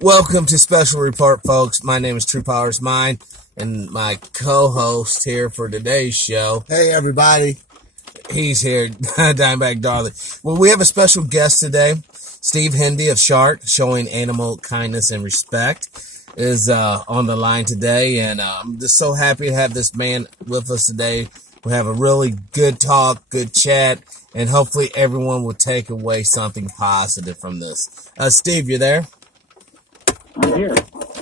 Welcome to Special Report, folks. My name is TruePowerIsMine, and my co-host here for today's show. Hey, everybody. He's here, Dimebag Darling. Well, we have a special guest today. Steve Hindy of Shark, showing animal kindness and respect, is on the line today, and I'm just so happy to have this man with us today. We have a really good talk, good chat, and hopefully everyone will take away something positive from this. Steve, you there? I'm here.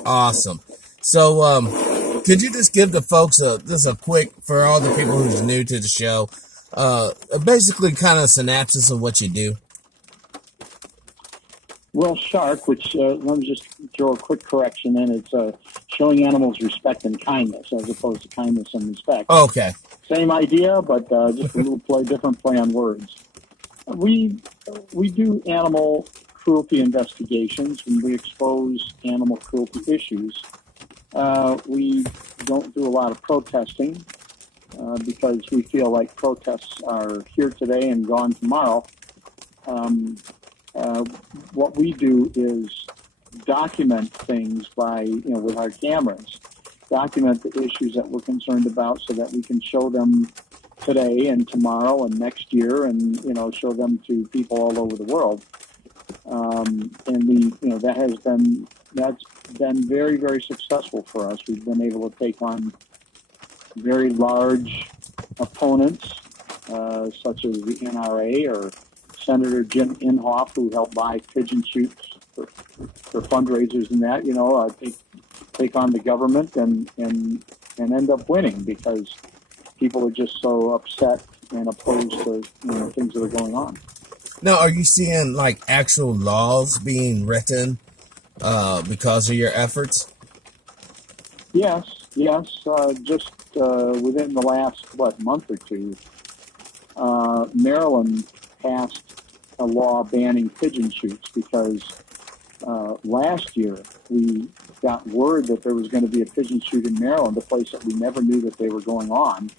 Awesome. So, could you just give the folks just a quick, for all the people who's new to the show, basically kind of a synopsis of what you do? Well, Shark, which let me just throw a quick correction in. It's showing animals respect and kindness as opposed to kindness and respect. Okay. Same idea, but just a little different play on words. We do animal cruelty investigations when we expose animal cruelty issues. We don't do a lot of protesting because we feel like protests are here today and gone tomorrow. What we do is document things by, with our cameras, document the issues that we're concerned about so that we can show them today and tomorrow and next year and, show them to people all over the world. And that's been very, very successful for us. We've been able to take on very large opponents, such as the NRA or Senator Jim Inhofe, who helped buy pigeon shoots for fundraisers and that, take on the government and end up winning because people are just so upset and opposed to things that are going on. Now, are you seeing like actual laws being written because of your efforts? Yes. Just within the last month or two, Maryland passed a law banning pigeon shoots because last year we got word that there was going to be a pigeon shoot in Maryland, a place that we never knew that they were going on.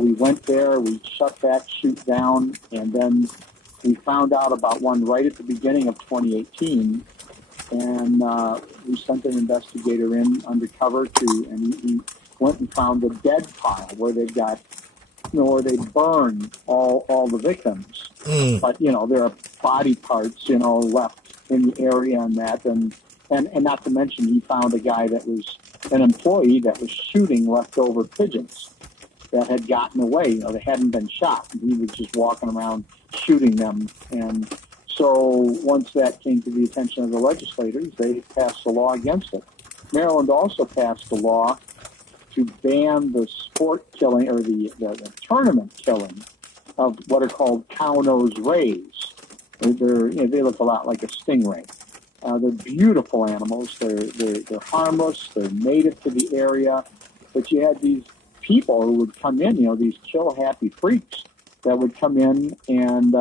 We went there, we shut that shoot down, and then we found out about one right at the beginning of 2018, and we sent an investigator in undercover and he went and found a dead pile where they've got, where they burn all the victims. But, there are body parts, left in the area and that. And not to mention, he found a guy that was an employee that was shooting leftover pigeons that had gotten away. They hadn't been shot. He was just walking around shooting them. And so once that came to the attention of the legislators, they passed a law against it. Maryland also passed a law to ban the sport killing or the tournament killing of what are called cow-nosed rays. They look a lot like a stingray. They're beautiful animals. They're harmless. They're native to the area. But you had these people who would come in, these kill-happy freaks that would come in, and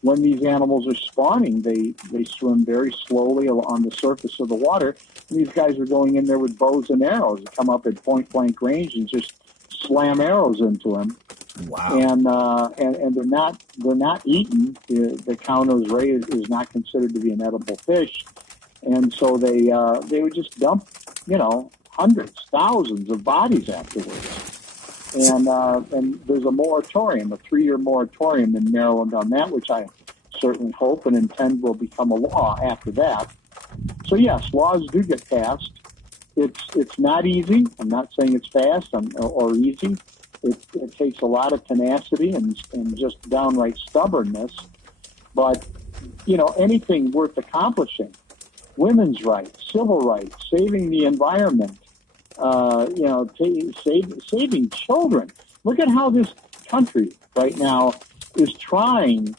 when these animals are spawning, they swim very slowly on the surface of the water. And these guys are going in there with bows and arrows and come up at point-blank range and just slam arrows into them. Wow! And they're not eaten. The cow-nosed ray is not considered to be an edible fish, and so they would just dump, hundreds, thousands of bodies afterwards. And there's a moratorium, a 3-year moratorium in Maryland on that, which I certainly hope and intend will become a law after that. So yes, laws do get passed. It's not easy. I'm not saying it's fast or easy. It takes a lot of tenacity and just downright stubbornness. But, anything worth accomplishing, women's rights, civil rights, saving the environment, saving children. Look at how this country right now is trying,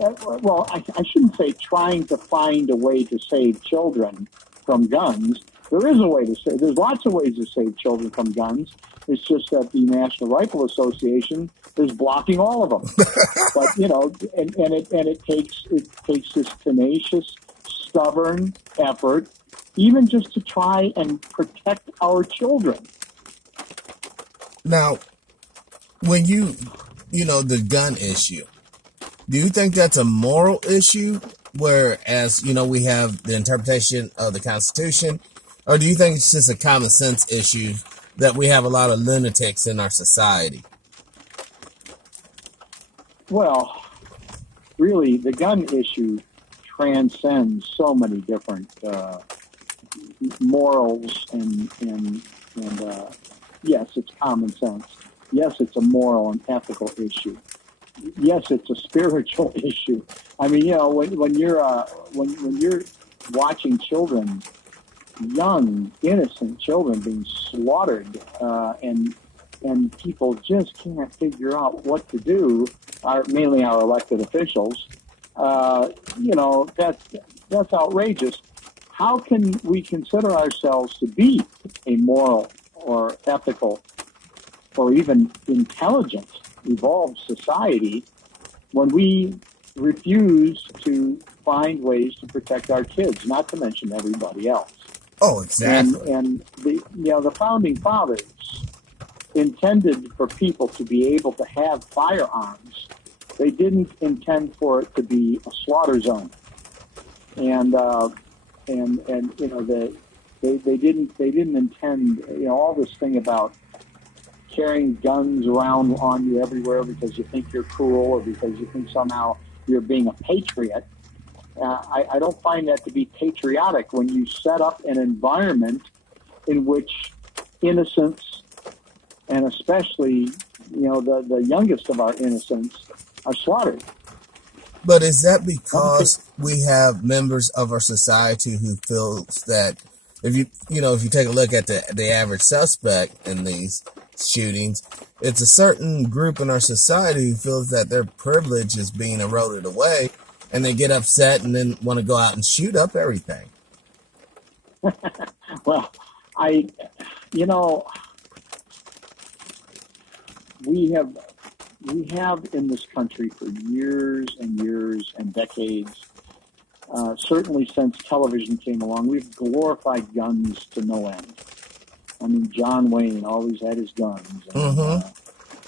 I shouldn't say trying to find a way to save children from guns. There is a way to save, there's lots of ways to save children from guns. It's just that the National Rifle Association is blocking all of them. But, it takes this tenacious, stubborn effort, even just to try and protect our children. Now, when the gun issue, do you think that's a moral issue whereas, we have the interpretation of the Constitution? Or do you think it's just a common sense issue that we have a lot of lunatics in our society? Well, really, the gun issue transcends so many different morals and yes, it's common sense. Yes, it's a moral and ethical issue. Yes, it's a spiritual issue. I mean, when you're watching children, young, innocent children being slaughtered, and people just can't figure out what to do, mainly our elected officials, that's outrageous. How can we consider ourselves to be a moral or ethical or even intelligent, evolved society when we refuse to find ways to protect our kids, not to mention everybody else? Oh, exactly. And the founding fathers intended for people to be able to have firearms. They didn't intend for it to be a slaughter zone. And they didn't intend, all this thing about carrying guns around on you everywhere because you think you're cool or because you think somehow you're being a patriot. I don't find that to be patriotic when you set up an environment in which innocents, and especially, the youngest of our innocents, are slaughtered. But is that because we have members of our society who feels that if you take a look at the average suspect in these shootings, it's a certain group in our society who feels that their privilege is being eroded away, and they get upset and then want to go out and shoot up everything? Well, we have in this country for years and years and decades, certainly since television came along, we've glorified guns to no end. I mean, John Wayne always had his guns.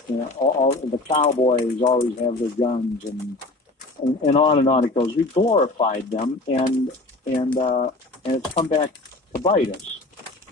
And, all the cowboys always have their guns, and on it goes. We glorified them, and it's come back to bite us.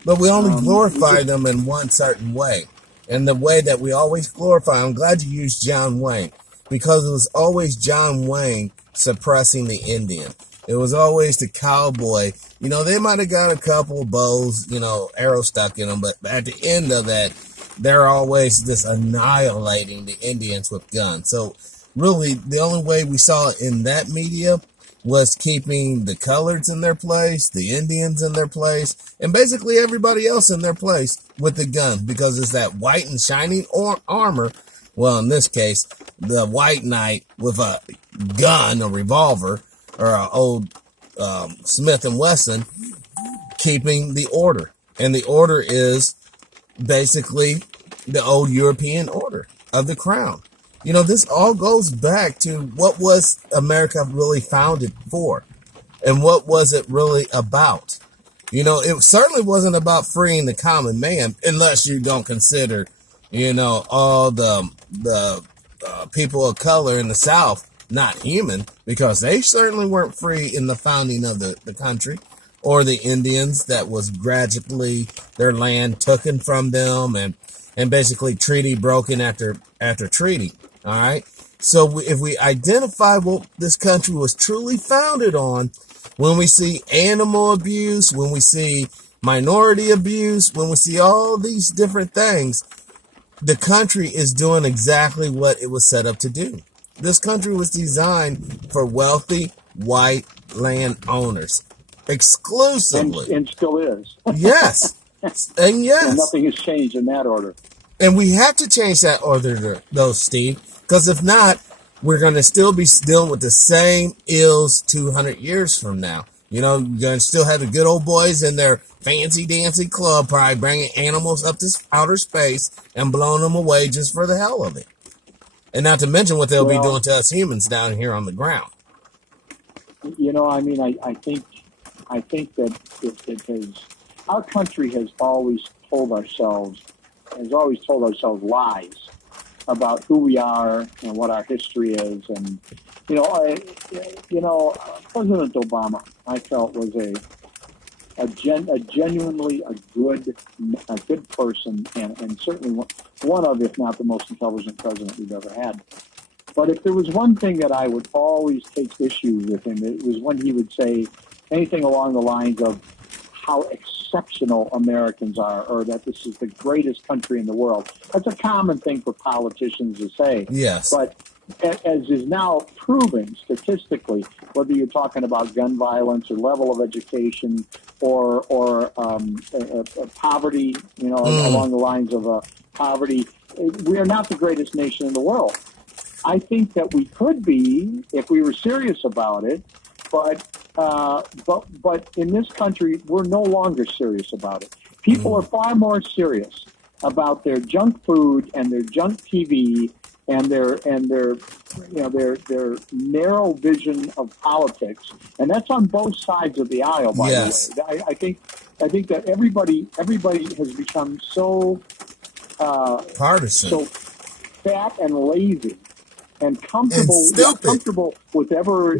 But we only glorify them in one certain way. And the way that we always glorify, I'm glad you used John Wayne, because it was always John Wayne suppressing the Indian. It was always the cowboy. They might have got a couple of bows, arrows stuck in them, but at the end of that, they're always just annihilating the Indians with guns. So really, the only way we saw it in that media was keeping the coloreds in their place, the Indians in their place, and basically everybody else in their place with the guns, because it's that white and shining armor. Well, in this case, the white knight with a gun, a revolver, or an old Smith & Wesson, keeping the order. And the order is basically the old European order of the crown. This all goes back to what was America really founded for, and what was it really about. It certainly wasn't about freeing the common man, unless you don't consider, all the people of color in the South not human, because they certainly weren't free in the founding of the country, or the Indians that was gradually their land taken from them, and basically treaty broken after treaty. All right. So if we identify what this country was truly founded on, when we see animal abuse, when we see minority abuse, when we see all these different things, the country is doing exactly what it was set up to do. This country was designed for wealthy white landowners exclusively. And still is. Yes. And yes. And nothing has changed in that order. And we have to change that order, though, Steve, because if not, we're going to still be dealing with the same ills 200 years from now. You're going to still have the good old boys in their fancy dancy club, probably bringing animals up to outer space and blowing them away just for the hell of it. And not to mention what they'll be doing to us humans down here on the ground. I think that it has, our country has always told ourselves lies about who we are and what our history is. And, President Obama, I felt, was a genuinely a good person, and certainly one of, if not the most intelligent president we've ever had. But if there was one thing that I would always take issue with him, it was when he would say anything along the lines of how exceptional Americans are, or that this is the greatest country in the world. That's a common thing for politicians to say. Yes. But as is now proven statistically, whether you're talking about gun violence or level of education or poverty, along the lines of poverty, we are not the greatest nation in the world. I think that we could be if we were serious about it, but in this country we're no longer serious about it. People are far more serious about their junk food and their junk TV and their narrow vision of politics, and that's on both sides of the aisle. By the way, I think that everybody has become so partisan, so fat and lazy, and comfortable with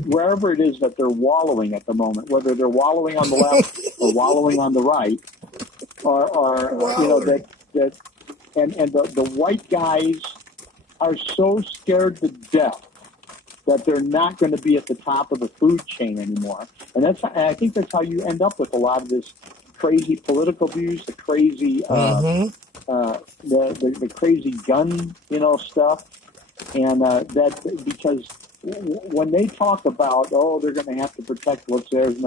wherever it is that they're wallowing at the moment, whether they're wallowing on the left or wallowing on the right, or the white guys are so scared to death that they're not going to be at the top of the food chain anymore. And I think that's how you end up with a lot of this crazy political views, the crazy the crazy gun stuff. And that because when they talk about, they're going to have to protect what's theirs, and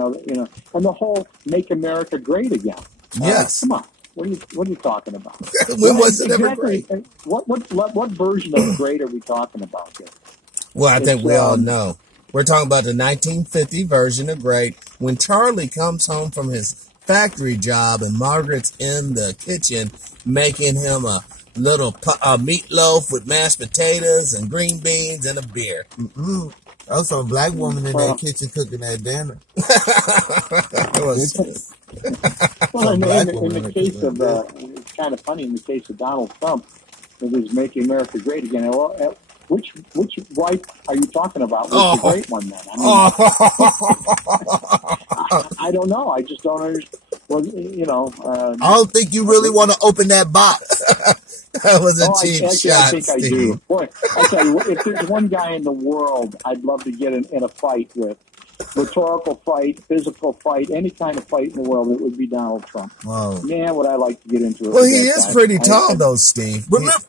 the whole "Make America Great Again." Yes, come on, what are you talking about? When was it ever great? What version of great are we talking about here? Well, I think we all know. We're talking about the 1950 version of great, when Charlie comes home from his factory job and Margaret's in the kitchen making him a little meatloaf with mashed potatoes and green beans and a beer. Also, a black woman in that kitchen cooking that dinner. In the case of, it's kind of funny, in the case of Donald Trump, with his Making America Great Again, which wife are you talking about? What's the great one then? I mean, I don't know. I just don't understand. Well, I don't think you really want to open that box. That was a cheap shot, I think Steve. I do. Boy, I tell you, if there's one guy in the world I'd love to get in a fight with, rhetorical fight, physical fight, any kind of fight in the world, it would be Donald Trump. Whoa. Man, would I like to get into it. Well, he is pretty tall, though, Steve.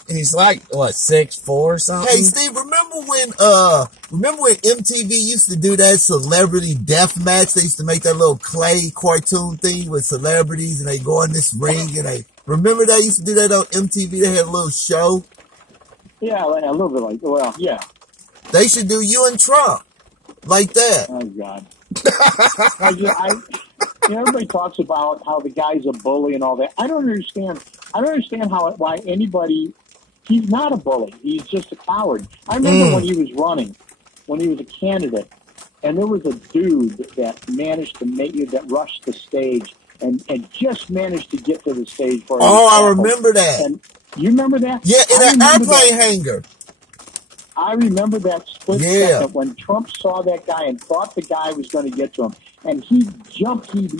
He's like, 6'4" or something? Hey, Steve, remember when MTV used to do that celebrity death match? They used to make that little clay cartoon thing with celebrities, and they go in this ring, and remember they used to do that on MTV? They had a little show. Yeah, a little bit yeah. They should do you and Trump. Like that. Oh, God. Everybody talks about how the guy's a bully and all that. I don't understand why anybody, he's not a bully. He's just a coward. I remember when he was running, when he was a candidate, and there was a dude that managed to that rushed the stage and just managed to get to the stage for I remember that. And you remember that? Yeah, in an airplane hangar. I remember that split second when Trump saw that guy and thought the guy was going to get to him. And he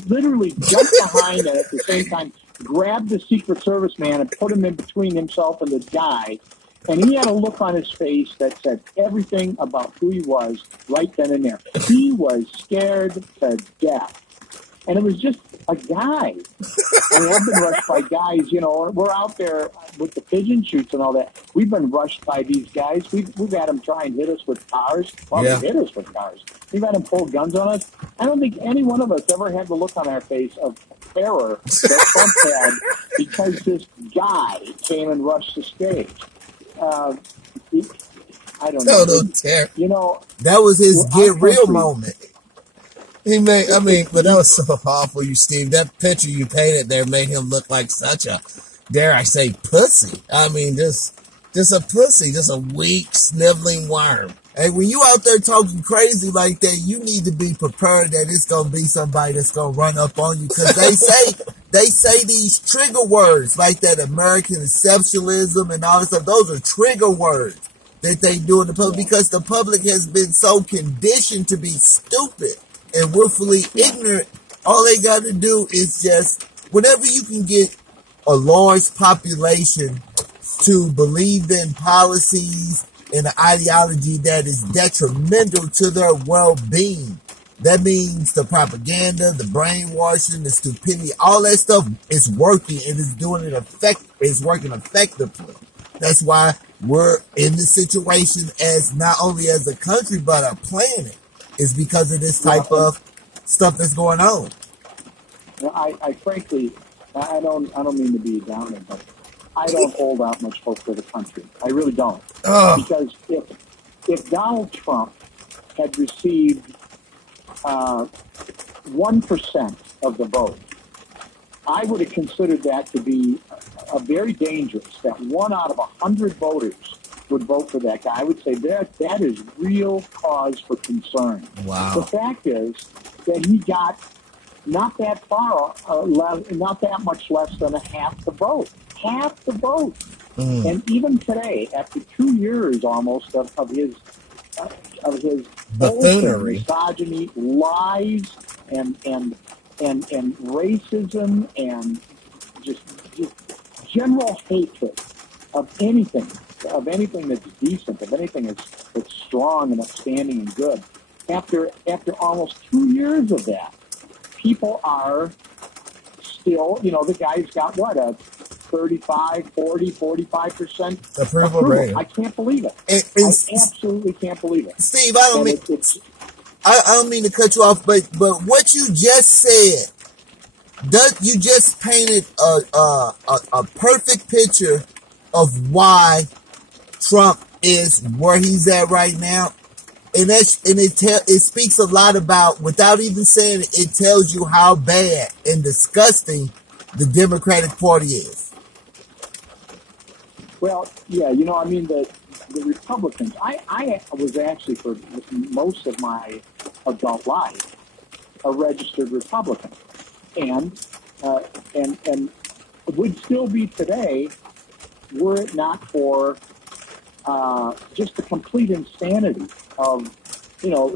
literally jumped behind and at the same time grabbed the Secret Service man and put him in between himself and the guy. And he had a look on his face that said everything about who he was right then and there. He was scared to death. And it was just a guy. I mean, I've been rushed by guys, we're out there with the pigeon shoots and all that. We've been rushed by these guys. We've had them try and hit us with cars. They hit us with cars. We've had them pull guns on us. I don't think any one of us ever had the look on our face of terror that Trump had because this guy came and rushed the stage. I don't know. Total terror. That was his get real moment. But that was so awful, you, Steve. That picture you painted there made him look like such a, dare I say, pussy. I mean, just a pussy, just a weak, sniveling worm. Hey, when you out there talking crazy like that, you need to be prepared that it's going to be somebody that's going to run up on you. Because they say these trigger words like that, American exceptionalism and all that stuff. Those are trigger words that they do in the public because the public has been so conditioned to be stupid. and willfully ignorant, all they got to do is just, whenever you can get a large population to believe in policies and an ideology that is detrimental to their well-being, that means the propaganda, the brainwashing, the stupidity, all that stuff is working and is working effectively. That's why we're in the situation as not only as a country but a planet, is because of this type of stuff that's going on. Well, I frankly, I don't mean to be a downer, but I don't hold out much hope for the country. I really don't. Because if Donald Trump had received 1% of the vote, I would have considered that to be a very dangerous, that 1 out of 100 voters would vote for that guy. I would say that is real cause for concern. Wow. The fact is that he got not that far, not that much less than half the vote. Half the vote. And even today, after 2 years almost of his buffoonery, misogyny, lies, and racism, and just general hatred of anything that's decent, of anything that's strong and upstanding and good. After almost 2 years of that, people are still, the guy's got what, a 35, 40, 45% approval rate. I can't believe it. I absolutely can't believe it. Steve, I don't mean to cut you off, but what you just said, you just painted a perfect picture of why Trump is where he's at right now. And it speaks a lot about, without even saying it, it tells you how bad and disgusting the Democratic Party is. Well, yeah, the Republicans, I was actually, for most of my adult life, a registered Republican. And would still be today were it not for just the complete insanity of, Palin,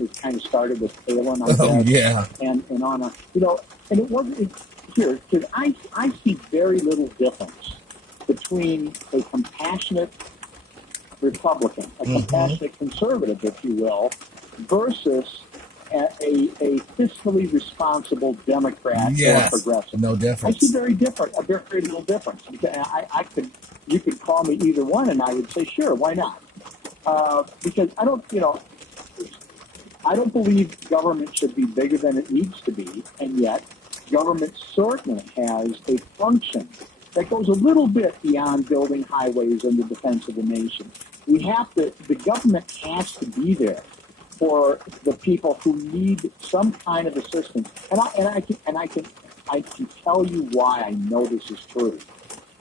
it kind of started with Palin, I guess. Oh, yeah. And on and it wasn't, here, because I see very little difference between a compassionate Republican, a compassionate conservative, if you will, versus a fiscally responsible Democrat or progressive. No difference. I see very little difference. You could call me either one, and I would say, sure, why not? Because I don't believe government should be bigger than it needs to be, and yet government certainly has a function that goes a little bit beyond building highways and the defense of the nation. The government has to be there for the people who need some kind of assistance. And I can tell you why I know this is true.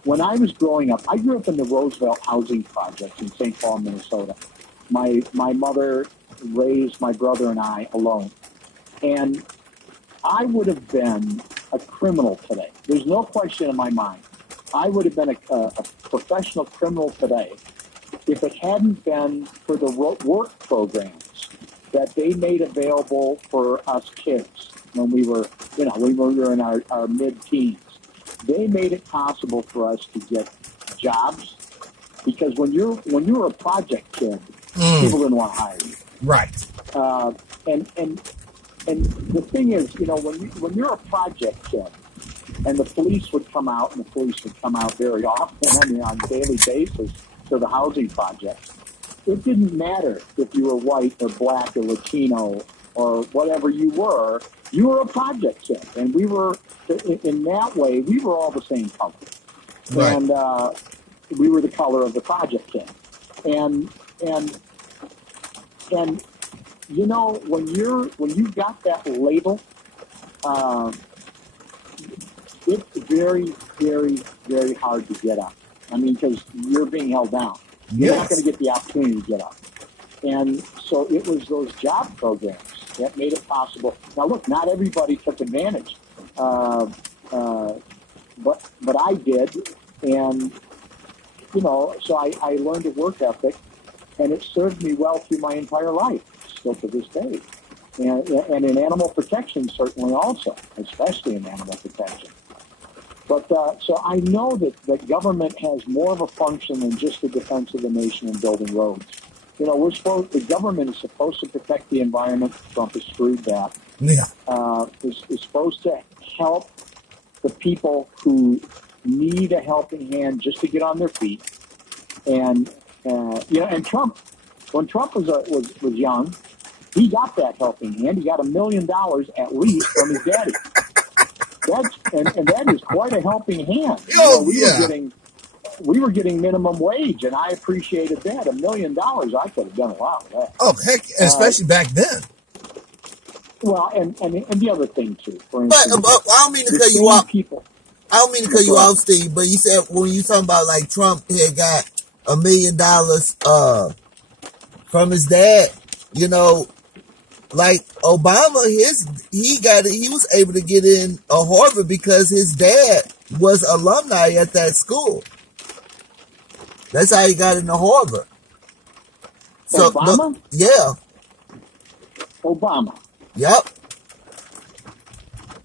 When I was growing up, I grew up in the Roosevelt housing projects in St. Paul, Minnesota. My mother raised my brother and I alone. And I would have been a criminal today. There's no question in my mind. I would have been a professional criminal today if it hadn't been for the work programs that they made available for us kids when we were in our mid-teens. They made it possible for us to get jobs, because when you're a project kid, people didn't want to hire you. Right. And the thing is, when you're a project kid, and the police would come out, and the police would come out very often, on a daily basis to the housing projects. It didn't matter if you were white or black or Latino or whatever you were a project kid. And we were, in that way, we were all the same color. Right. And we were the color of the project kid. And when you got that label, it's very, very, very hard to get up. I mean, because you're being held down. You're not going to get the opportunity to get up. And so it was those job programs that made it possible. Now, look, not everybody took advantage, but I did. And, so I learned a work ethic, and it served me well through my entire life, still to this day. and in animal protection certainly also, especially in animal protection. But so I know that government has more of a function than just the defense of the nation and building roads. You know, the government is supposed to protect the environment. Trump has screwed that. Yeah. Is supposed to help the people who need a helping hand just to get on their feet. And and Trump, when Trump was young, he got that helping hand. He got $1 million at least from his daddy. And that is quite a helping hand. Oh, We were getting minimum wage, and I appreciated that. $1 million, I could have done a lot with that. Oh, heck, especially back then. Well, and the other thing too. For But instance, I don't mean to cut you off. People. I don't mean to cut you off, Steve. But you said when you talking about like Trump had got $1 million from his dad, you know, like Obama, he was able to get in Harvard because his dad was alumni at that school. That's how he got into Harvard. So, Obama? Yeah. Obama. Yep.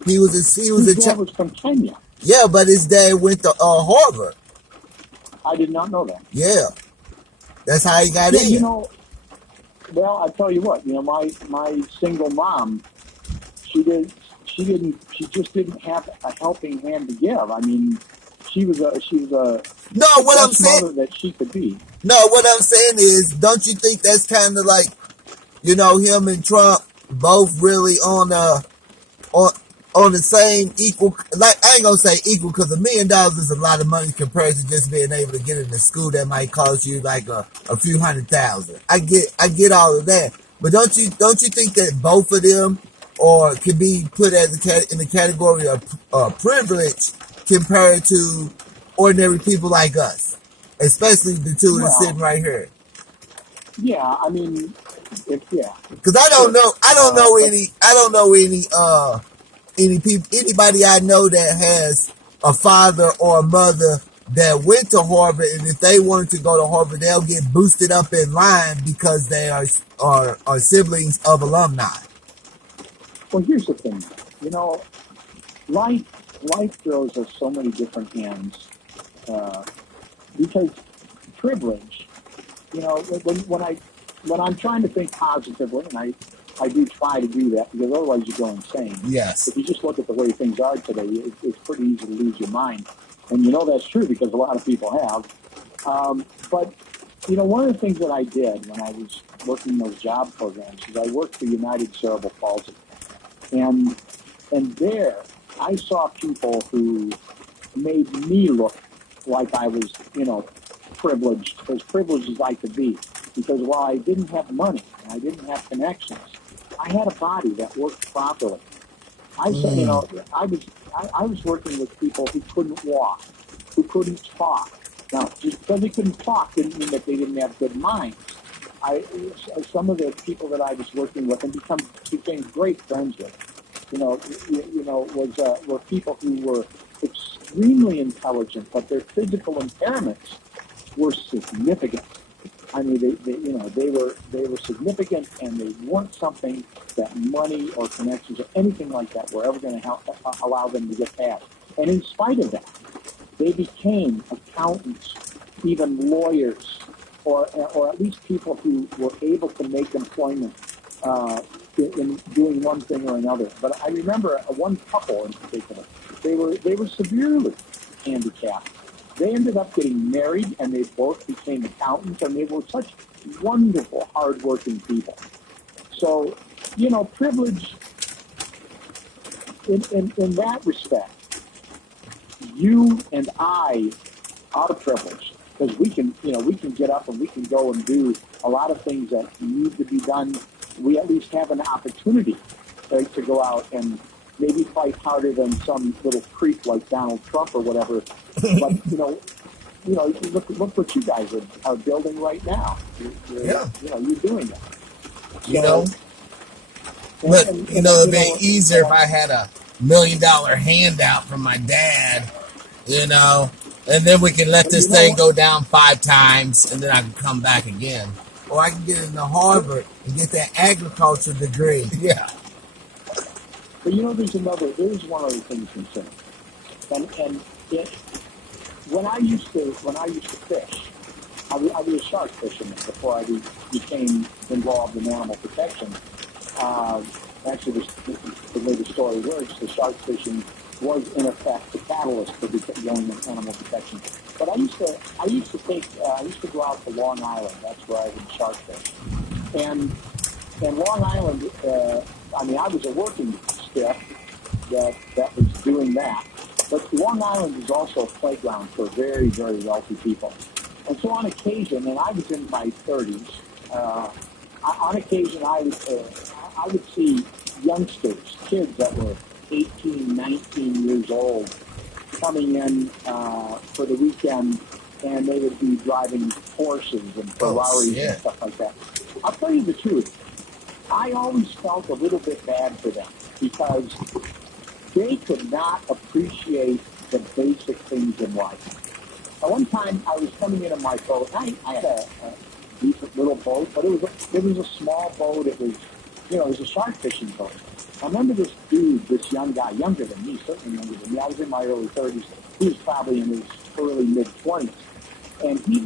His dad was from Kenya. Yeah, but his dad went to Harvard. I did not know that. Yeah. That's how he got in. You know, well, I tell you what, you know, my single mom, she just didn't have a helping hand to give. I mean, she was a what I'm saying mother that she could be. No, what I'm saying is, don't you think that's kind of like, you know, him and Trump both really on the same equal, like, I ain't gonna say equal because $1 million is a lot of money compared to just being able to get into school that might cost you like a few $100,000. I get all of that, but don't you think that both of them or can be put as in the category of privilege compared to ordinary people like us, especially the two that's sitting right here? Yeah, I mean, because I don't know anybody I know that has a father or a mother that went to Harvard, and if they wanted to go to Harvard, they'll get boosted up in line because they are siblings of alumni. Well, here's the thing, you know, life throws us so many different hands because privilege, you know, when I'm trying to think positively, and I do try to do that because otherwise you go insane. Yes. If you just look at the way things are today, it's pretty easy to lose your mind. And you know that's true because a lot of people have. But, you know, one of the things that I did when I was working those job programs is I worked for United Cerebral Palsy. And there I saw people who made me look like I was, you know, privileged, as privileged as I could be. Because while I didn't have money and I didn't have connections, I had a body that worked properly. I said, you know, I was working with people who couldn't walk, who couldn't talk. Now, just because they couldn't talk didn't mean that they didn't have good minds. Some of the people that I was working with and became great friends with, were people who were extremely intelligent, but their physical impairments were significant. I mean, they were significant, and they weren't something that money or connections or anything like that were ever going to allow them to get past. And in spite of that, they became accountants, even lawyers, or at least people who were able to make employment in doing one thing or another. But I remember one couple in particular. They were severely handicapped. They ended up getting married, and they both became accountants, and they were such wonderful, hardworking people. So, you know, privilege in that respect, you and I are privileged because we can get up and we can go and do a lot of things that need to be done. We at least have an opportunity to go out and maybe fight harder than some little creep like Donald Trump or whatever. But look what you guys are building right now. You're doing that. It'd be easier if I had $1 million handout from my dad, and then we can let this thing go down 5 times, and then I can come back again. or I can get into Harvard and get that agriculture degree. Yeah. But there's one other thing to consider. And when I used to fish, I was a shark fisherman before I became involved in animal protection. Actually, the way the story works, the shark fishing was in effect the catalyst for going into animal protection. But I used to go out to Long Island. That's where I would shark fish. And Long Island, I was a working stiff that was doing that. But Long Island is also a playground for very, very wealthy people. And so on occasion, and I was in my 30s, on occasion I would see youngsters, kids that were 18, 19 years old, coming in for the weekend, and they would be driving Porsches and Ferraris and stuff like that. I'll tell you the truth. I always felt a little bit bad for them because they could not appreciate the basic things in life. At one time, I was coming in on my boat. I had a decent little boat, but it was a small boat. It was a shark fishing boat. I remember this dude, this young guy, younger than me, certainly younger than me. I was in my early 30s. He was probably in his early mid-20s. And he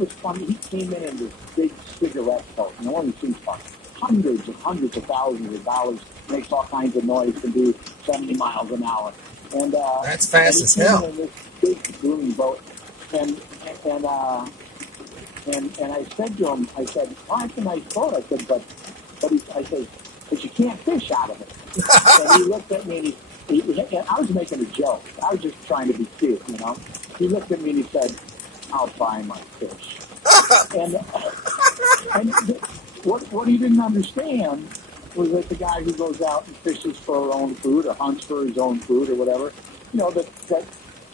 came in this big cigarette boat, and it only seems like hundreds of thousands of dollars, makes all kinds of noise, can do 70 miles an hour. And that's fast as hell. In this big booming boat, and I said to him, I said, "Oh, that's a nice boat." I said, but you can't fish out of it. And he looked at me, and I was making a joke. I was just trying to be cute, He looked at me and he said, "I'll buy my fish." and what he didn't understand was that the guy who goes out and fishes for his own food or hunts for his own food or whatever, that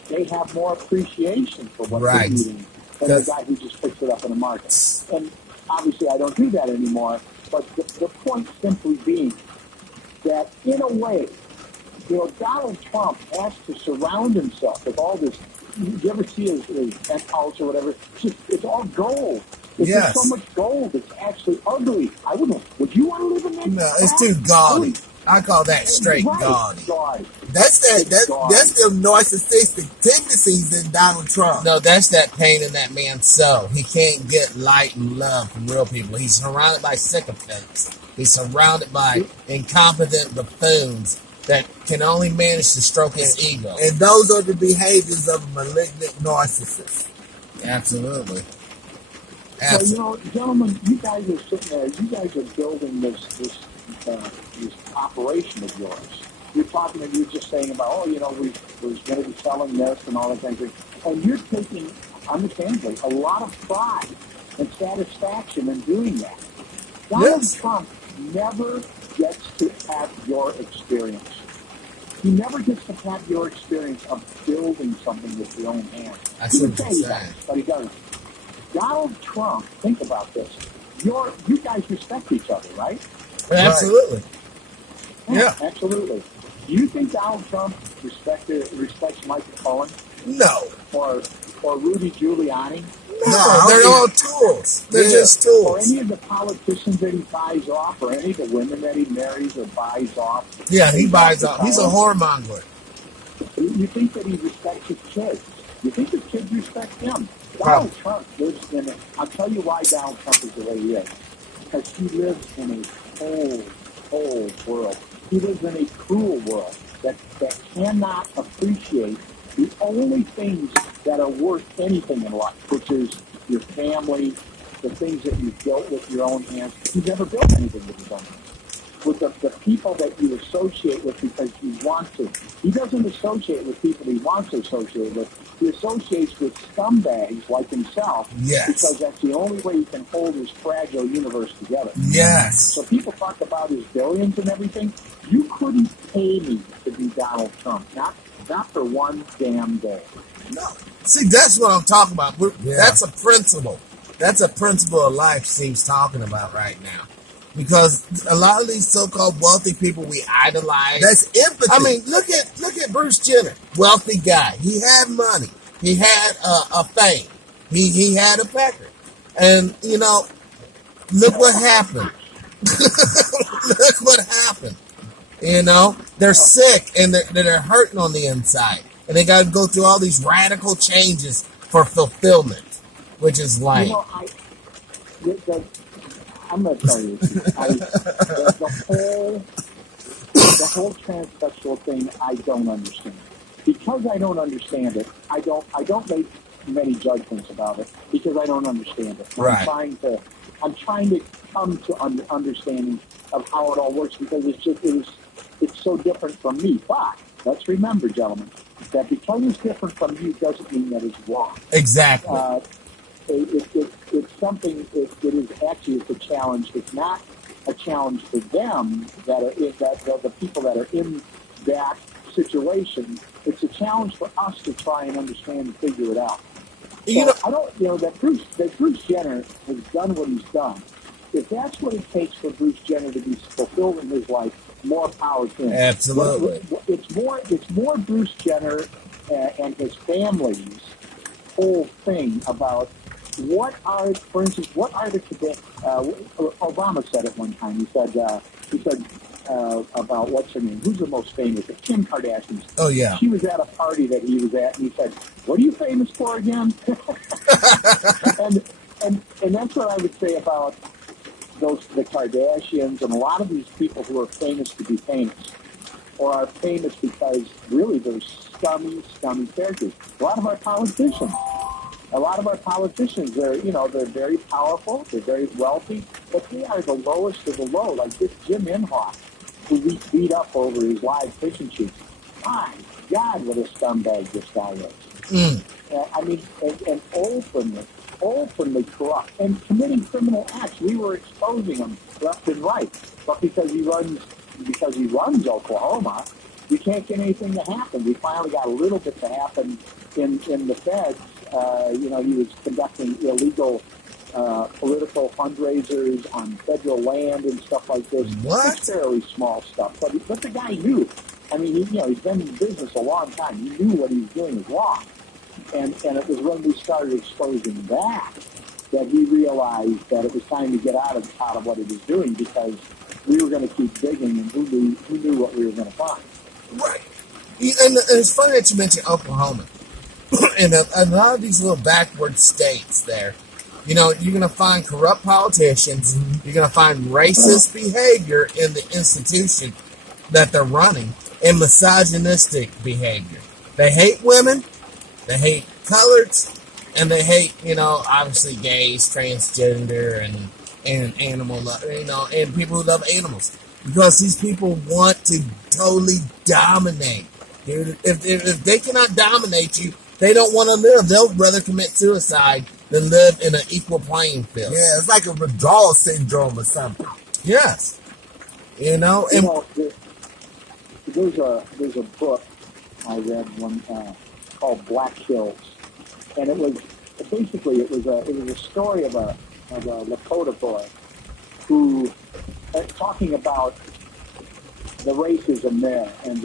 they have more appreciation for what they're eating than the guy who just picks it up in the market. And obviously I don't do that anymore, but the point simply being that in a way, Donald Trump has to surround himself with all this. You ever see his penthouse or whatever? It's all gold. It's just so much gold. It's actually ugly. Would you want to live in that? No, it's too gaudy. I call that straight gaudy. That's them narcissistic tendencies in Donald Trump. No, that's that pain in that man's soul. He can't get light and love from real people. He's surrounded by sycophants. He's surrounded by incompetent buffoons that can only manage to stroke his ego. And those are the behaviors of a malignant narcissist. Absolutely. So, gentlemen, you guys are sitting there. You guys are building this operation of yours. You're talking, and you're just saying about, we're going to be selling this and all that kind of thing. And you're taking, understandably, a lot of pride and satisfaction in doing that. Donald Trump never gets to have your experience. He never gets to have your experience of building something with your own hands. That's what I'm saying. But he doesn't. Donald Trump, think about this. You guys respect each other, right? Absolutely. Yeah, absolutely. Do you think Donald Trump respects Michael Cohen? No. Or Rudy Giuliani? No, they're all tools. They're just tools. Or any of the politicians that he buys off, or any of the women that he marries or buys off. Yeah, he buys off. He's a whoremonger. You think that he respects his kids? You think his kids respect him? Donald Trump lives in I'll tell you why Donald Trump is the way he is. Because he lives in a cold world. He lives in a cruel world that cannot appreciate the only things that are worth anything in life, which is your family, the things that you've built with your own hands. He's never built anything with his own hands. With the people that you associate with because you want to. He doesn't associate with people he wants to associate with. He associates with scumbags like himself because that's the only way he can hold his fragile universe together. Yes. So people talk about his billions and everything. You couldn't pay me to be Donald Trump. Not for one damn day. No. See, that's what I'm talking about. That's a principle. That's a principle of life Steve's talking about right now. Because a lot of these so-called wealthy people we idolize. That's empathy. I mean, look at Bruce Jenner, wealthy guy. He had money. He had a fame. He had a pecker. And, look what happened. Look what happened. You know, they're sick and they're hurting on the inside. And they got to go through all these radical changes for fulfillment, which is lame. You know, I'm going to tell you, the whole transsexual thing, I don't understand. Because I don't understand it, I don't make many judgments about it because I don't understand it. Right. I'm trying to come to understanding of how it all works because it's so different from me. But let's remember, gentlemen, that because it's different from you doesn't mean that it's wrong. Exactly. It's something. It is actually it's a challenge. It's not a challenge for them the people that are in that situation. It's a challenge for us to try and understand and figure it out. So that Bruce Jenner has done what he's done. If that's what it takes for Bruce Jenner to be fulfilled in his life, more power to him. Absolutely. It's more Bruce Jenner and his family's whole thing about for instance, what are the Obama said at one time. He said about what's her name? Who's the most famous? Kim Kardashian. Oh yeah. She was at a party that he was at, and he said, "What are you famous for again?" and that's what I would say about the Kardashians and a lot of these people who are famous to be famous, or are famous because really they're scummy characters. A lot of our politicians, they're very powerful, they're very wealthy, but they are the lowest of the low. Like this Jim Inhofe, who we beat up over his live fishing shoots. My God, what a scumbag this guy is. I mean, and openly corrupt and committing criminal acts. We were exposing him left and right, but because he runs Oklahoma, we can't get anything to happen. We finally got a little bit to happen in the feds. He was conducting illegal political fundraisers on federal land and stuff like this. What? It's fairly small stuff, but the guy knew. I mean, he's been in business a long time. He knew what he was doing was wrong. And it was when we started exposing that he realized that it was time to get out of what he was doing because we were going to keep digging, and who knew what we were going to find. Right. And it's funny that you mentioned Oklahoma. And a lot of these little backward states there, you're going to find corrupt politicians. You're going to find racist behavior in the institution that they're running and misogynistic behavior. They hate women. They hate coloreds, and they hate, obviously gays, transgender, and animal, and people who love animals. Because these people want to totally dominate. Dude, if they cannot dominate you, they don't want to live. They'll rather commit suicide than live in an equal playing field. Yeah, it's like a withdrawal syndrome or something. Yes. There's a book I read one called Black Hills, and it was a story of a Lakota boy who talking about the racism there and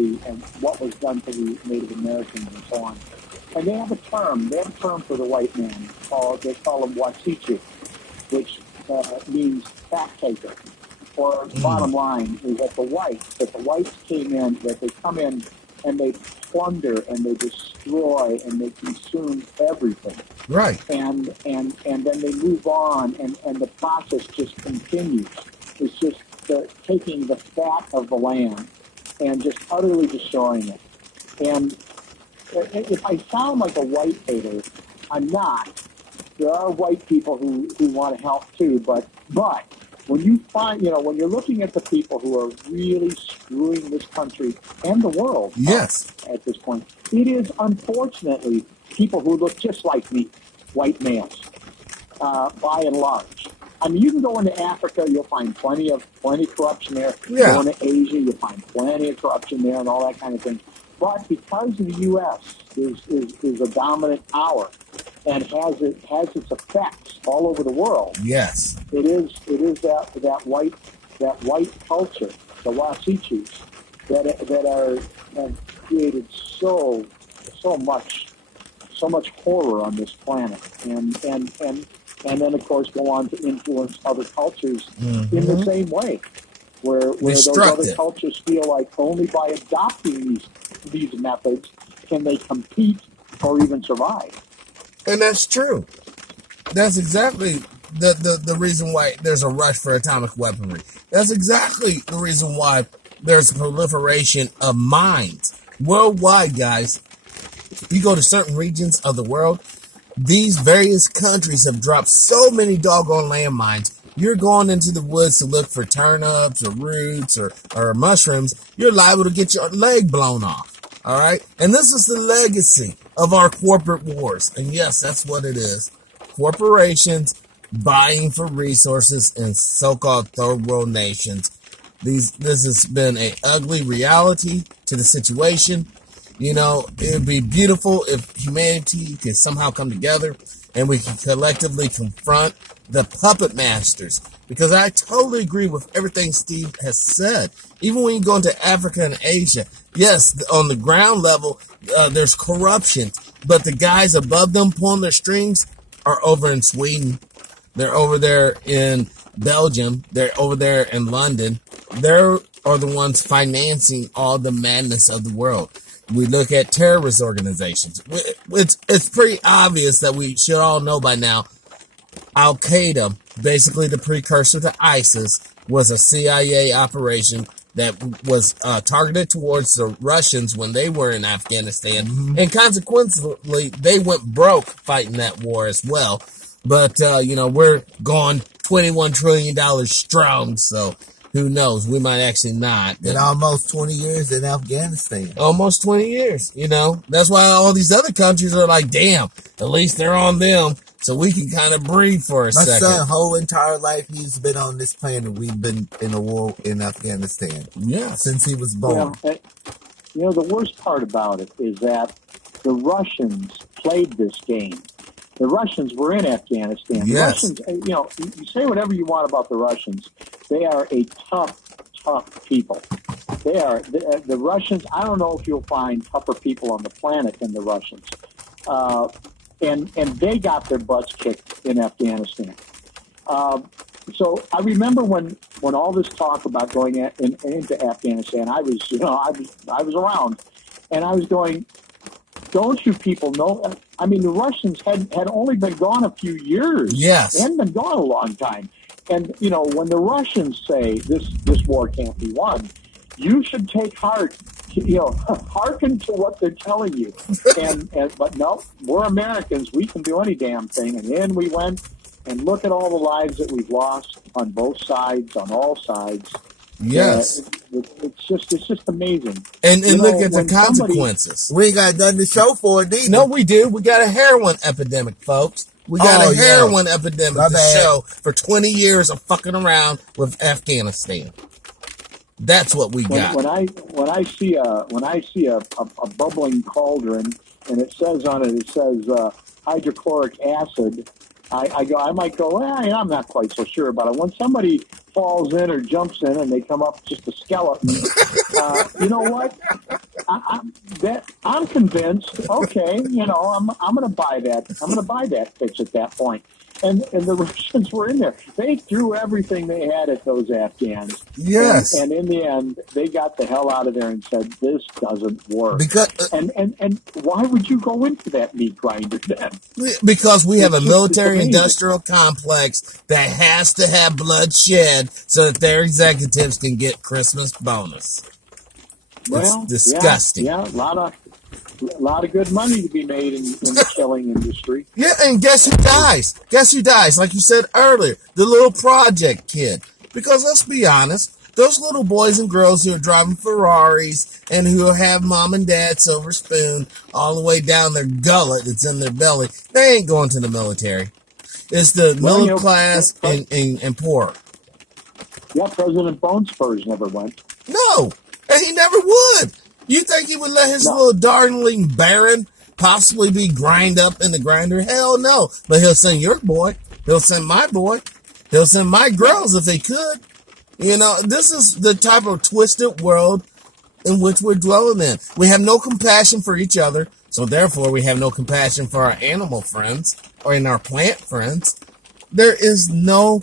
what was done to the Native Americans and so on. And they have a term for the white man. They call him Wasichu, which means fact taker. Or bottom line is that the whites came in, that they come in and they plunder and they destroy and they consume everything. Right. And then they move on and the process just continues. It's just taking the fat of the land and just utterly destroying it. And if I sound like a white hater, I'm not. There are white people who want to help too, but when you find, when you're looking at the people who are really screwing this country and the world yes, at this point, it is unfortunately people who look just like me, white males, by and large. I mean, you can go into Africa, you'll find plenty of corruption there. Yeah. Go into Asia, you'll find plenty of corruption there and all that kind of thing. But because the U.S. is a dominant power and has its effects all over the world. Yes, it is that white culture, the Wasichus, that have created so much horror on this planet, and and then, of course, go on to influence other cultures in the same way, where those other cultures feel like only by adopting these methods can they compete or even survive. And that's true. That's exactly the reason why there's a rush for atomic weaponry. That's exactly the reason why there's a proliferation of mines worldwide, guys. You go to certain regions of the world, these various countries have dropped so many doggone landmines. You're going into the woods to look for turnips or roots or mushrooms. You're liable to get your leg blown off. All right. And this is the legacy of our corporate wars. And yes, that's what it is. Corporations buying for resources in so-called third world nations. This has been an ugly reality to the situation. You know, it would be beautiful if humanity could somehow come together and we can collectively confront the puppet masters. Because I totally agree with everything Steve has said. Even when you go into Africa and Asia, yes, on the ground level, there's corruption. But the guys above them pulling their strings are over in Sweden. They're over there in Belgium. They're over there in London. They are the ones financing all the madness of the world. We look at terrorist organizations. It's pretty obvious that we should all know by now, Al-Qaeda, basically the precursor to ISIS, was a CIA operation that was targeted towards the Russians when they were in Afghanistan. And consequently, they went broke fighting that war as well. But, we're going $21 trillion strong, so who knows? We might actually not. In almost 20 years in Afghanistan. Almost 20 years, That's why all these other countries are like, damn, at least they're on them, so we can kind of breathe for a second. My son's whole entire life, he's been on this planet. We've been in a war in Afghanistan. Yeah. Since he was born. The worst part about it is that the Russians played this game. The Russians were in Afghanistan. Yes. The Russians, you say whatever you want about the Russians. They are a tough people. They are the Russians. I don't know if you'll find tougher people on the planet than the Russians. And they got their butts kicked in Afghanistan. So I remember when all this talk about going into Afghanistan, I was around, and I was going, don't you people know? I mean, the Russians had only been gone a few years. Yes. They hadn't been gone a long time. And, when the Russians say this war can't be won, you should take heart. Hearken to what they're telling you. But no, we're Americans. We can do any damn thing. And then we went, and look at all the lives that we've lost on both sides, on all sides. Yes. It's just amazing. And look at the consequences. We ain't got nothing to show for it either. No, we do. We got a heroin epidemic, folks. We got a heroin epidemic to show for 20 years of fucking around with Afghanistan. That's what we got. When I see a bubbling cauldron and it says on it hydrochloric acid, I might go, I'm not quite so sure about it. When somebody falls in or jumps in and they come up just a skeleton, you know what? I'm convinced. Okay, I'm going to buy that. I'm going to buy that pitch at that point. And the Russians were in there. They threw everything they had at those Afghans. Yes. And in the end, they got the hell out of there and said, this doesn't work. And why would you go into that meat grinder then? Because we have a military-industrial complex that has to have blood shed so that their executives can get Christmas bonus. Well, it's disgusting. Yeah, a lot of good money to be made in the killing industry. Yeah, and guess who dies? Guess who dies? Like you said earlier, the little project kid. Because let's be honest, those little boys and girls who are driving Ferraris and who have mom and dad silver spoon all the way down their gullet that's in their belly, they ain't going to the military. It's the middle class and poor. Yeah, President Bone Spurs never went. No, and he never would. You think he would let his little darling Baron possibly be grind up in the grinder? Hell no. But he'll send your boy. He'll send my boy. He'll send my girls if they could. This is the type of twisted world in which we're dwelling in. We have no compassion for each other, so therefore we have no compassion for our animal friends or in our plant friends. There is no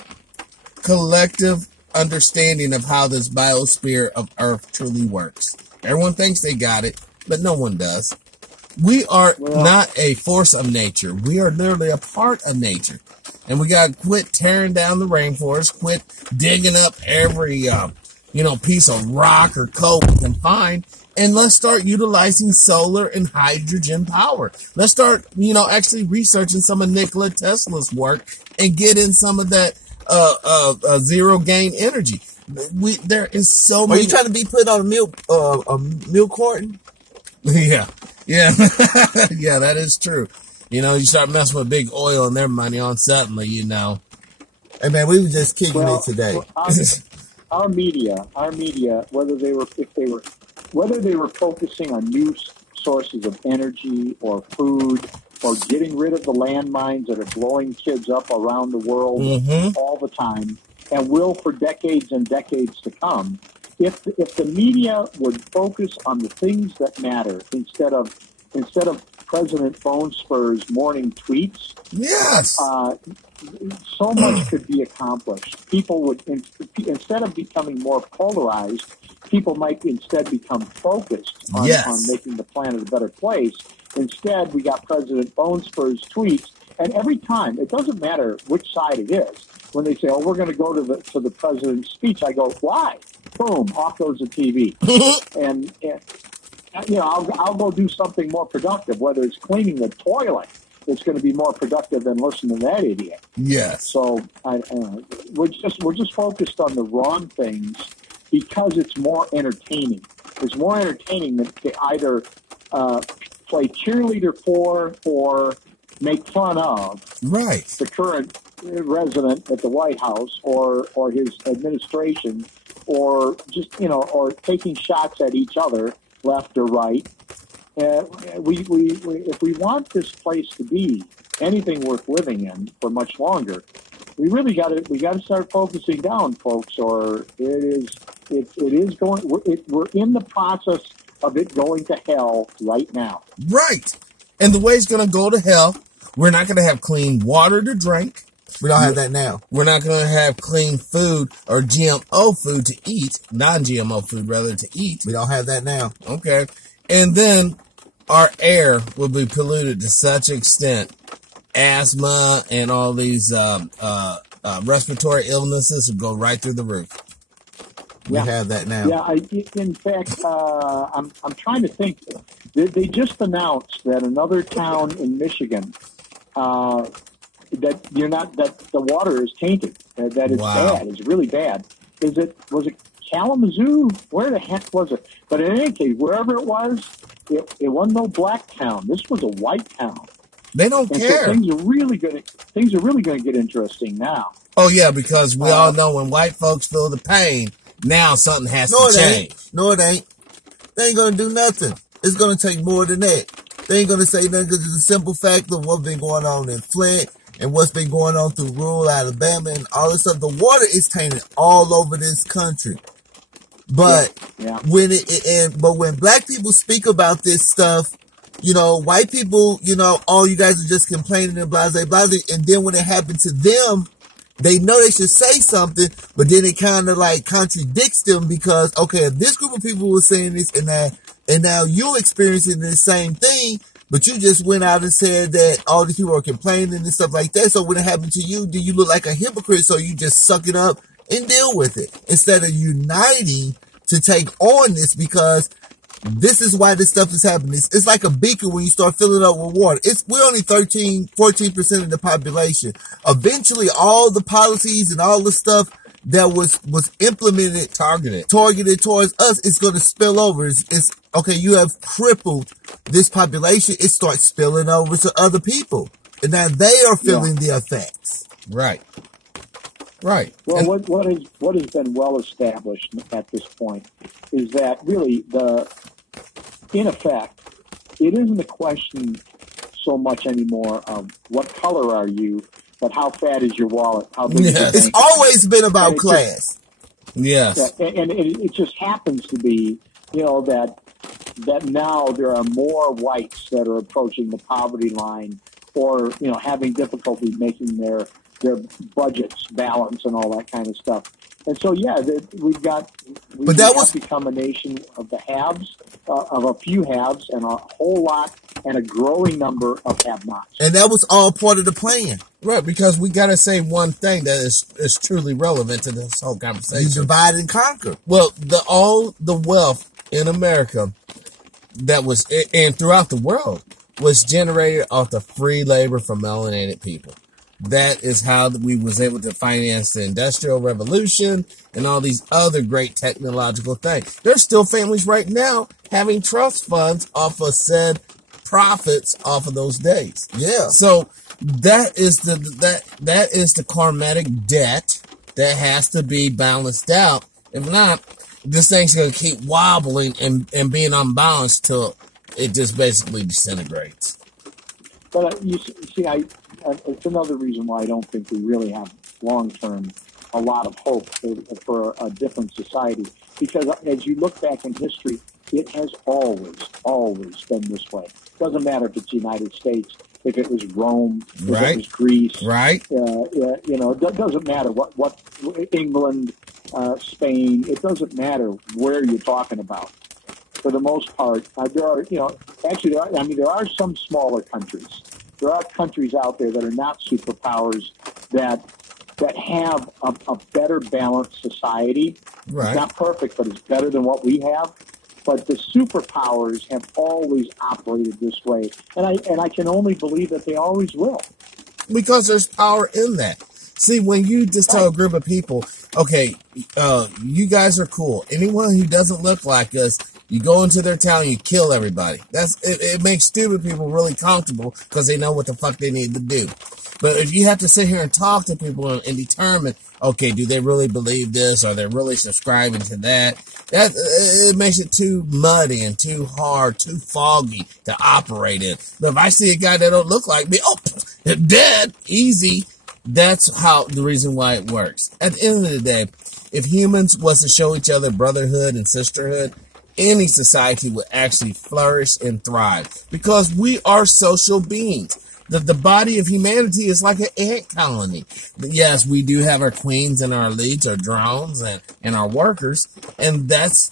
collective understanding of how this biosphere of Earth truly works. Everyone thinks they got it, but no one does. We are not a force of nature. We are literally a part of nature. And we got to quit tearing down the rainforest, quit digging up every, piece of rock or coal we can find, and let's start utilizing solar and hydrogen power. Let's start, actually researching some of Nikola Tesla's work and get in some of that zero gain energy. There is so many. Are you trying to be put on a milk carton? Yeah. Yeah, that is true. You start messing with big oil and their money on suddenly, Hey man, we were just kicking it today. Our media, whether they were focusing on new sources of energy or food or getting rid of the landmines that are blowing kids up around the world all the time and will for decades and decades to come. If the media would focus on the things that matter instead of President Bone Spur's morning tweets, yes, so much could be accomplished. People would, instead of becoming more polarized, people might instead become focused on making the planet a better place. Instead, we got President Bone Spur's tweets, and every time, it doesn't matter which side it is, when they say, "Oh, we're going to go to the president's speech," I go, "Why?" Boom, off goes the TV, and I'll go do something more productive, whether it's cleaning the toilet. It's going to be more productive than listening to that idiot. Yes. So we're just focused on the wrong things because it's more entertaining. It's more entertaining than to either play cheerleader for or make fun of the current resident at the White House or his administration, or just or taking shots at each other, left or right. If we want this place to be anything worth living in for much longer, we got to start focusing down, folks, or we're in the process of it going to hell right now. Right. And the way it's going to go to hell, we're not going to have clean water to drink. We don't have that now. We're not going to have clean food or GMO food to eat, non-GMO food rather to eat. We don't have that now. Okay. And then our air will be polluted to such extent, asthma and all these respiratory illnesses will go right through the roof. We have that now. Yeah, in fact, I'm trying to think. They just announced that another town in Michigan that the water is tainted, that it's bad, it's really bad. Was it Kalamazoo? Where the heck was it? But in any case, wherever it was, it wasn't no black town. This was a white town. They don't care. So things are really going to get interesting now. Oh yeah, because we all know when white folks feel the pain, now something has to change. No, it ain't. They ain't gonna do nothing. It's gonna take more than that. They ain't gonna say nothing because it's a simple fact of what's been going on in Flint and what's been going on through rural Alabama and all this stuff. The water is tainted all over this country. But when black people speak about this stuff, white people, all you guys are just complaining and blah, blah, blah. And then when it happened to them, they know they should say something, but then it kind of like contradicts them because, okay, if this group of people were saying this and now you're experiencing the same thing, but you just went out and said that all these people are complaining and stuff like that. So when it happened to you, do you look like a hypocrite? So you just suck it up and deal with it instead of uniting to take on this, because this is why this stuff is happening. It's like a beaker when you start filling up with water. We're only 14% of the population. Eventually, all the policies and all the stuff that was implemented, targeted towards us, is going to spill over. It's okay. You have crippled this population. It starts spilling over to other people, and now they are feeling the effects. Right. Well, what has been well established at this point is that really in effect, it isn't a question so much anymore of what color are you, but how fat is your wallet? How big is your It's always been about class. Yes. And it just happens to be, that now there are more whites that are approaching the poverty line or, having difficulty making their their budgets balance and all that kind of stuff. And so, yeah, we But that was become a nation of the haves, of a few haves, and a whole lot, and a growing number of have-nots. and that was all part of the plan. Right, because we got to say one thing that is truly relevant to this whole You conversation. divide and conquer. Well, all the wealth in America that was, and throughout the world, was generated off the free labor from melanated people. That is how we was able to finance the Industrial Revolution and all these other great technological things. There's still families right now having trust funds off of said profits off of those days. Yeah. So that is the karmatic debt that has to be balanced out. If not, this thing's going to keep wobbling and being unbalanced till it just basically disintegrates. But you see, it's another reason why I don't think we really have long-term a lot of hope for a different society. Because as you look back in history, it has always been this way. It doesn't matter if it's the United States, if it was Rome, if Right. it was Greece, Right? it doesn't matter what England, Spain. It doesn't matter where you're talking about. For the most part, there are some smaller countries. There are countries out there that are not superpowers that have a better balanced society. Right. It's not perfect, but it's better than what we have. But the superpowers have always operated this way, and I can only believe that they always will. Because there's power in that. See, when you just tell a group of people, okay, you guys are cool. Anyone who doesn't look like us, you go into their town, you kill everybody. It makes stupid people really comfortable because they know what the fuck they need to do. But if you have to sit here and talk to people and determine, okay, do they really believe this? Are they really subscribing to that? It makes it too muddy and too hard, too foggy to operate in. But if I see a guy that don't look like me, they're dead, easy. That's how the reason why it works. At the end of the day, if humans was to show each other brotherhood and sisterhood, any society would actually flourish and thrive because we are social beings. The body of humanity is like an ant colony. Yes, we do have our queens and our elites, our drones and our workers, and that's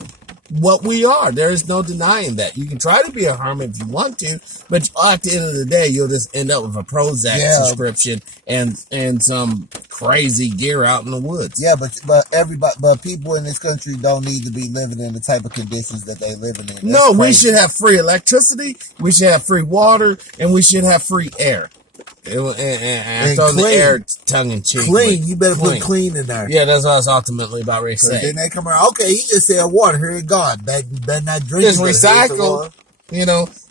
what we are. There is no denying that. You can try to be a hermit if you want to, but at the end of the day, you'll just end up with a Prozac subscription and some crazy gear out in the woods. Yeah, but people in this country don't need to be living in the type of conditions that they living in. That's No, we crazy. should have free electricity, we should have free water, and we should have free air. And throw the air tongue in cheek. Clean. You better put clean in there. Yeah, that's what I was ultimately about ready to say. Then they come around. Okay, he just said water. Here it gone. Better not drink it. It's recycled.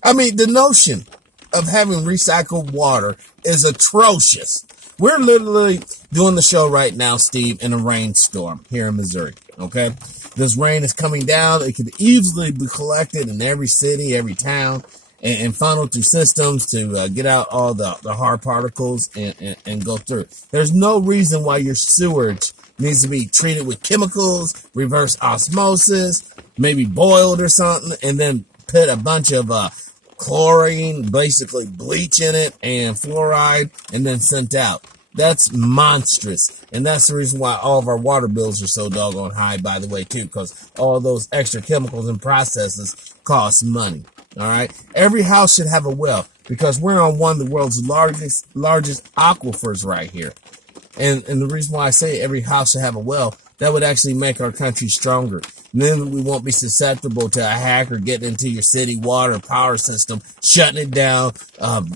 I mean, the notion of having recycled water is atrocious. We're literally doing the show right now, Steve, in a rainstorm here in Missouri. Okay, this rain is coming down. It could easily be collected in every city, every town, and funneled through systems to get out all the hard particles and go through. There's no reason why your sewage needs to be treated with chemicals, reverse osmosis, maybe boiled or something, and then put a bunch of chlorine, basically bleach in it, and fluoride, and then sent out. That's monstrous. And that's the reason why all of our water bills are so doggone high, by the way, too, because all those extra chemicals and processes cost money. All right. Every house should have a well because we're on one of the world's largest aquifers right here. And the reason why I say every house should have a well, that would actually make our country stronger. And then we won't be susceptible to a hacker getting into your city water power system, shutting it down,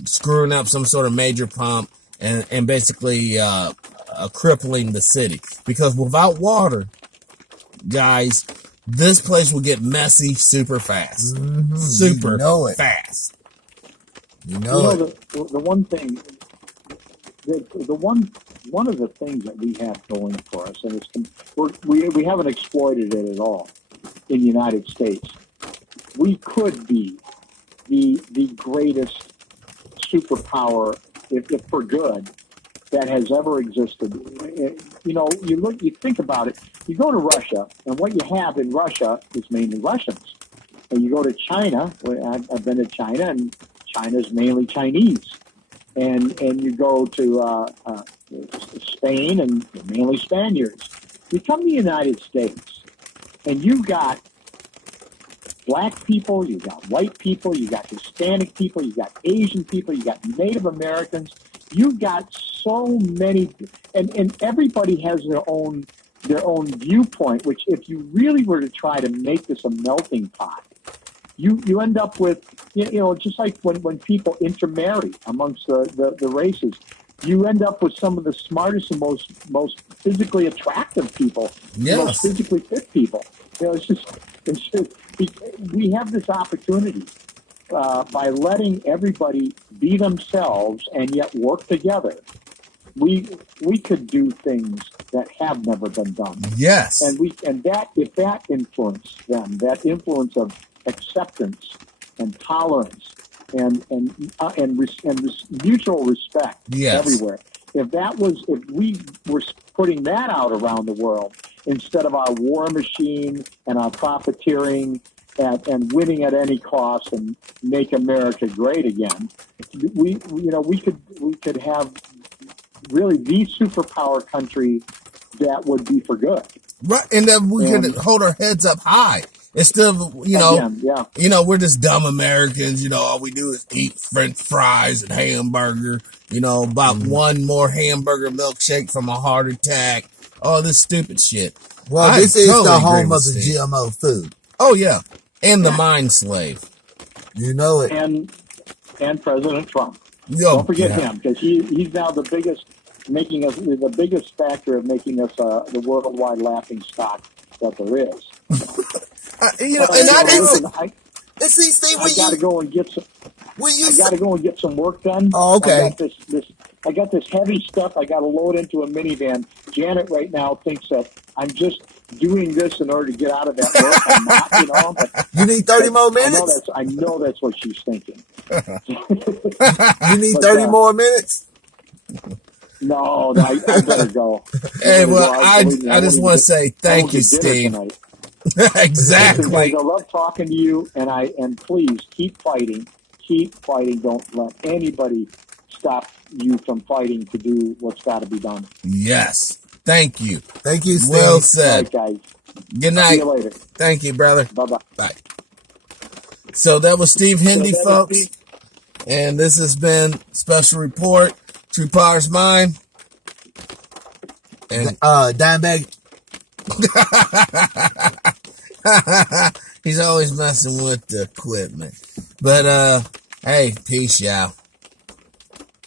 screwing up some sort of major pump and basically, crippling the city. Because without water, guys, this place will get messy super fast. Mm-hmm. Super fast. You know it. The one thing, one of the things that we have going for us, and we haven't exploited it at all in the United States. We could be the greatest superpower, if for good, that has ever existed. You think about it. You go to Russia, and what you have in Russia is mainly Russians. And you go to China. I've been to China, and China's mainly Chinese. And you go to Spain and mainly Spaniards. You come to the United States, and you've got black people, you got white people, you got Hispanic people, you got Asian people, you got Native Americans. You've got so many, and everybody has their own viewpoint. Which, if you really were to try to make this a melting pot, you end up with, just like when people intermarry amongst the races, you end up with some of the smartest and most physically attractive people, most physically fit people. It's just we have this opportunity by letting everybody be themselves and yet work together. We could do things that have never been done. Yes, and if that influence them, that influence of acceptance and tolerance and mutual respect everywhere. If we were putting that out around the world instead of our war machine and our profiteering and winning at any cost and make America great again, we could have really the superpower country that would be for good. Right, and then we could hold our heads up high. Instead of, we're just dumb Americans, all we do is eat French fries and hamburger, about one more hamburger milkshake from a heart attack, all this stupid shit. Well, this is the home of the GMO food. Oh, yeah. And the mind slave. You know it. And President Trump. Don't forget him, because he's now the biggest factor of making us the worldwide laughing stock that there is. I got to go and get some. I got to go and get some work done. Oh, okay. I got this heavy stuff. I got to load into a minivan. Janet right now thinks that I'm just doing this in order to get out of that work. I'm not, But you need 30 more minutes. I know that's what she's thinking. You need 30 more minutes. No, I better go. Hey, I just want to say thank you, Steve. Exactly. I love talking to you, and please keep fighting. Keep fighting. Don't let anybody stop you from fighting to do what's got to be done. Yes. Thank you. Thank you, Steve. Well said. All right, guys. Good night. See you later. Thank you, brother. Bye-bye. Bye. So that was Steve Hendy, folks. And this has been Special Report, TruePowerIsMine. And Dimebag. He's always messing with the equipment. But hey, peace, y'all.